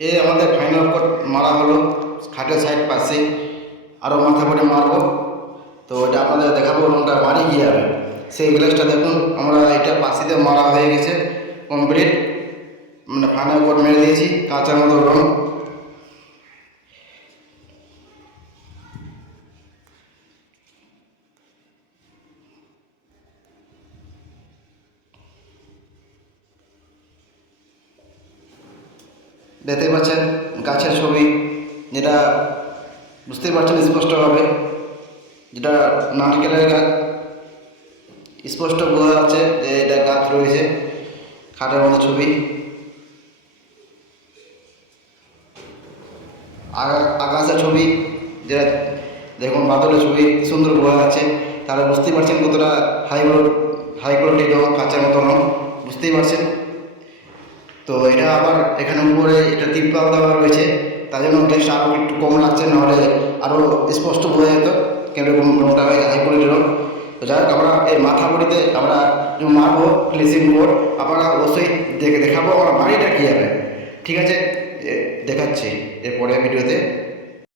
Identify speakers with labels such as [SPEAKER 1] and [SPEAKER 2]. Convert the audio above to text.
[SPEAKER 1] এ আমাদের final coat মারা হলো, খাটের সাইড পাশে আরও মাথা করে মারবো। তো এটা আপনাদের দেখাবো রুমটা বাড়ি গিয়ে হবে সেই গ্লাসটা দেখুন, আমরা এটা পাশিতে মারা হয়ে গেছে কমপ্লিট মানে ফাইনাল কোর্ট মেরে দিয়েছি, কাঁচার মতো রং দেখতে পাচ্ছেন, গাছের ছবি, যেটা বুঝতেই পারছেন স্পষ্টভাবে, যেটা নারকেলের গাছ। স্পষ্ট বোঝা যাচ্ছে যে এটা গাছ রয়েছে, খাটের মতো ছবি। আকাশের ছবি, যেটা দেখুন বাদলের ছবি, সুন্দর বোঝা যাচ্ছে। তারা বুঝতেই পারছেন কতটা হাই হাই কোয়ালিটি রং কাঁচার মতো রং বুঝতেই পারছেন। তো এটা আবার এখানে উপরে এটা তিরপাল দেওয়া রয়েছে। তার জন্য টেস্ট আরও একটু কম লাগছে, নাহলে আরও স্পষ্ট বোঝা যেত কেন এরকম মোটা হয়ে হাই কোয়ালিটির রং তো যাই হোক, আমরা এই মাথা বড়িতে আমরা মারব ফ্লেসিং বোর্ড আপনারা অবশ্যই দেখে দেখাবো, আমার বাড়িটা কী হবে। ঠিক আছে? দেখাচ্ছি। এরপরে ভিডিওতে